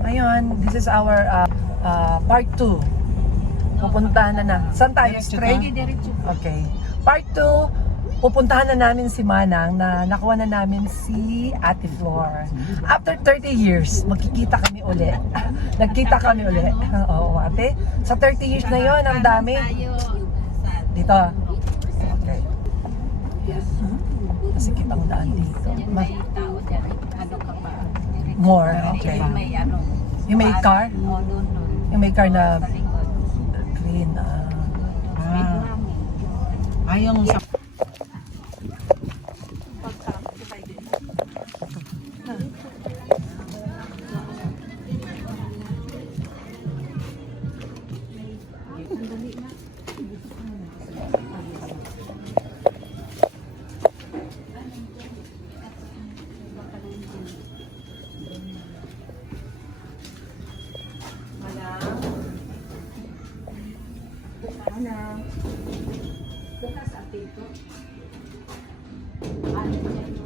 Ngayon, this is our part 2. Pupuntahan na. Saan tayo? Straight? Okay. Part 2, pupuntahan na namin si Manang na nakuha na namin si Ate Flor. After 30 years, magkikita kami uli. Nagkita kami uli. Oo, ate. Sa 30 years na yon, ang dami. Dito. Okay. Yes. Kasi kitang daan dito. More, okay. Yung may car? Yung may car na green. Ayong sa...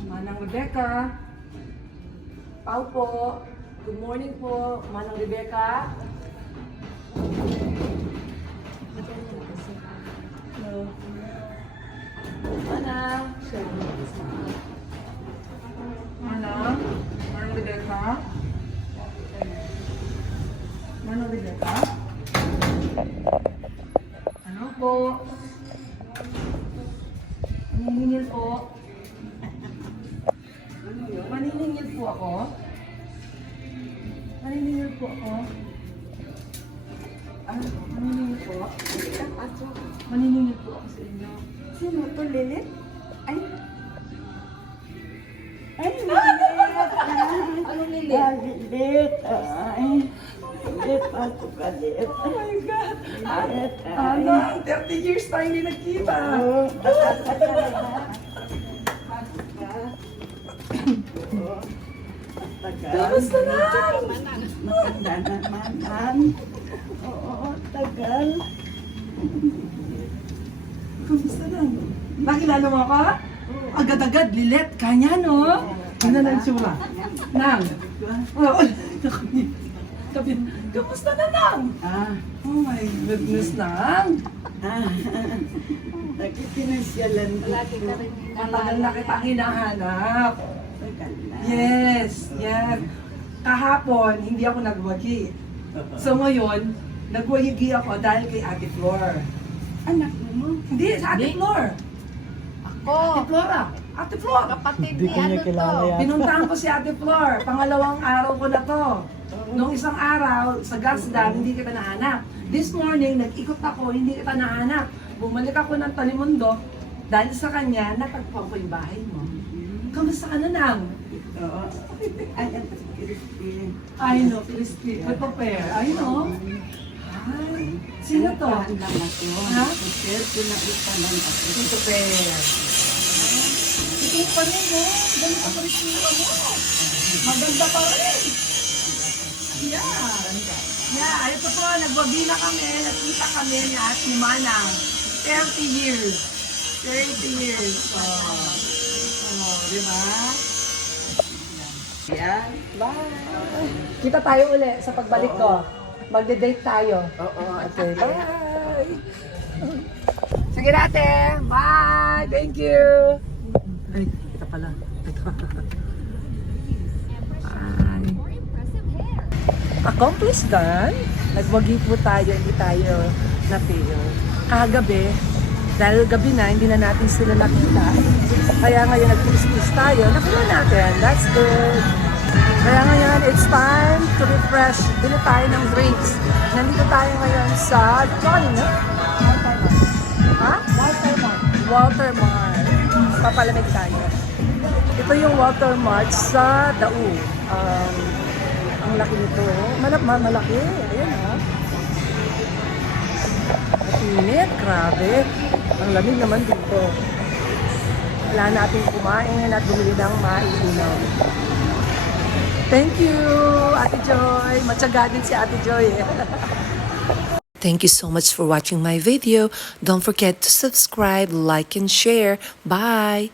Manang Rebecca. Pau po. Good morning po, Manang Rebecca. Hello. Manang. Manang. Manang Rebecca. Manang Rebecca. Ano po? Maniningil po. Maniningil po ako. Maniningil po ako. Maniningil po. Maniningil po ako sa inyo. Sino to, Lilit? Ay! Ay, Anong Lilit! Lili? Lilit! Ay! Lilit, pato ka, Lilit. Oh my God! Lilit, Ano? 30 years tayo hindi nagkita. Oo, tagal ka talaga. Oo, tagal. Kamusta na? Matanda naman. Oo, tagal. Kamusta na? Nakilala mo ako? Agad-agad, Lilet. Kanya, no? Ano na ang tsura? Nang? Oh, sabi, kamusta na, Nang? Oh my goodness, Nang. Nagkikinasyalan ko. Matagal na kitang hinahanap. Tagal na. Yes, yan. Kahapon, hindi ako nagwagi. So ngayon, nagwagi ako dahil kay Ate Flor. Anak mo? Hindi, sa Ate Flor. Ate Flora. Ate Flor. Kapatid ni ano to? Pinuntahan ko si Ate Flor. Pangalawang araw ko na to. Nung isang araw, sa Gasdan, hindi kita nahanap. This morning, nag-ikot ako, hindi kita nahanap. Bumalik ako ng Talimundo. Dahil sa kanya, natagpuan ko yung bahay mo. Kamusta ka na, Nang? Oo. Ayan, Christine. I know, Christy. Prepare. I know. Hi. Sino to? Tahan lang ako. Ha? Prepare ko na itanan ako. Prepare. Ito pa rin, no? Ganun ka pa rin mo. Maganda pa rin. Yeah. Yeah, ito po, nagwagi na kami, nakita kami ni Ate Manang. 30 years. 30 years. Di ba? Yan. Bye! Kita tayo uli sa pagbalik ko. Magde-date tayo. Oo. Okay, bye! Sige natin! Bye! Thank you! Ay, kita pala. Bye! Accomplished done. Nagwagi po tayo, hindi tayo na-fail. Kagabi, dahil gabi na, hindi na natin sila nakita. Kaya ngayon nag-kiss tayo, nakuha natin. That's good. Kaya ngayon, it's time to refresh. Bili tayo ng drinks. Nandito tayo ngayon sa Johnny, no? Ha? Walter Mart. Walter Mart. Papalamig tayo. Ito yung Walter Mart sa Dau. Ang laki nito. Malaki. Ayan, ha? Init, grabe. Ang lamig naman dito. Wala natin kumain at bumili ng maiinom. Thank you, Ate Joy. Matyaga din si Ate Joy. Thank you so much for watching my video. Don't forget to subscribe, like, and share. Bye!